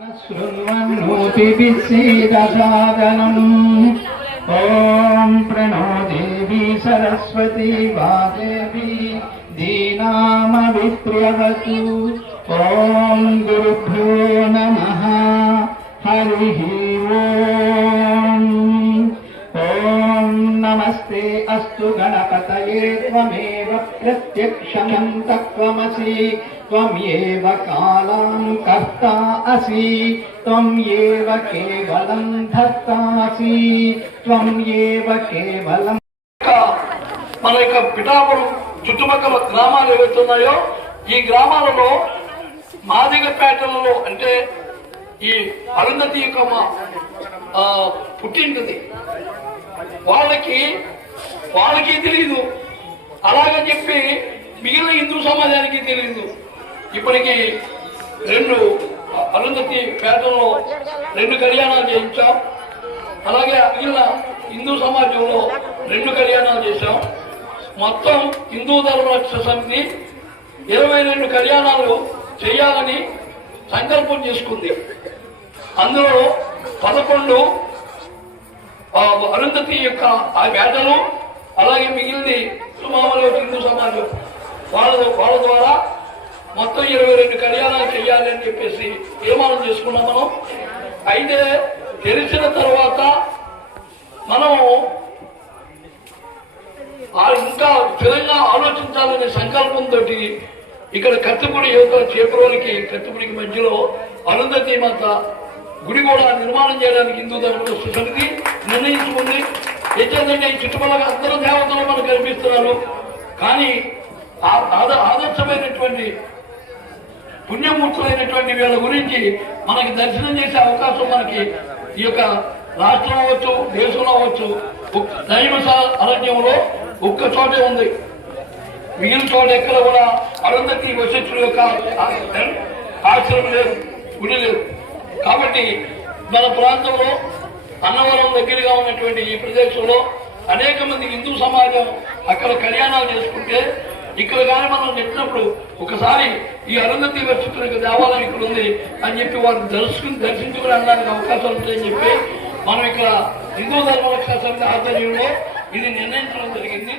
शृण्वन्नोतिभिस्सीदसादनम् ॐ प्रणो देवी सरस्वती वादेवी दीनामविप्र्यवतु ॐ गुरुभ्यो नमः हरिः ॐ नमस्ते अस्तु गणपतये त्वमेव प्रत्यक्षमन्तत्वमसि त्वमेव कालं कर्ता असि त्वमेव केवलं धर्तासि त्वमेव केवलं మన యొక్క పిఠాపురం చుట్టుపక్కల గ్రామాలు ఏవైతే ఉన్నాయో ఈ గ్రామాలలో మాదిగపేటలలో అంటే ఈ అరుంధతి యొక్క పుట్టింటుంది వాళ్ళకి తెలియదు, అలాగని చెప్పి మిగిలిన హిందూ సమాజానికి తెలియదు. ఇప్పటికి అరుంధతి పేటలో 2 కళ్యాణాలు చేయించాం. అలాగే మిగిలిన హిందూ సమాజంలో 2 కళ్యాణాలు చేశాం. మొత్తం హిందూ ధర్మరక్షణ సమితి 22 కళ్యాణాలు చేయాలని సంకల్పం చేసుకుంది. అందులో 11 అరుంధతి యొక్క ఆ పేటలు, అలాగే మిగిలింది మామూలు హిందూ సమాజం వాళ్ళ ద్వారా మొత్తం 22 కళ్యాణాలు చేయాలి అని చెప్పేసి తీర్మానం చేసుకున్నాం మనం. అయితే తెలిసిన తర్వాత మనం ఇంకా స్థిరంగా ఆలోచించాలనే సంకల్పంతో ఇక్కడ కత్తిపూడి యువత చేపురోలికి కత్తిపూడికి మధ్యలో అరుంధతి మాత గుడి కూడా నిర్మాణం చేయడానికి హిందూ ధర్మరక్షణ సమితి నిర్ణయించుకుంది. ఏంటంటే ఈ చుట్టుపక్కల అందరూ దేవతలు మనకు కనిపిస్తున్నారు, కానీ ఆదర్శమైనటువంటి పుణ్యమూర్తులైనటువంటి వీళ్ళ గురించి మనకి దర్శనం చేసే అవకాశం మనకి ఈ యొక్క రాష్ట్రం అవ్వచ్చు, దేశంలో అవ్వచ్చు, దైవస అరణ్యంలో ఒక్క చోటే ఉంది. మిగిలిన చోట ఎక్కడ కూడా అరుంధతి వశిష్ఠుల యొక్క ఆశ్రమం లేదు, గుడి లేదు. కాబట్టి మన ప్రాంతంలో అన్నవరం దగ్గరగా ఉన్నటువంటి ఈ ప్రదేశంలో అనేక మంది హిందూ సమాజం అక్కడ కళ్యాణాలు చేసుకుంటే ఇక్కడ కానీ మనం చెప్పినప్పుడు ఒకసారి ఈ అరుంధతి వశిష్ఠుల యొక్క దేవాలయం ఇక్కడ ఉంది అని చెప్పి వారిని దర్శించుకుని అనడానికి అవకాశాలు ఉంటాయని చెప్పి మనం ఇక్కడ హిందూ ధర్మరక్షణ సమితి ఆధ్వర్యంలో ఇది నిర్ణయించడం జరిగింది.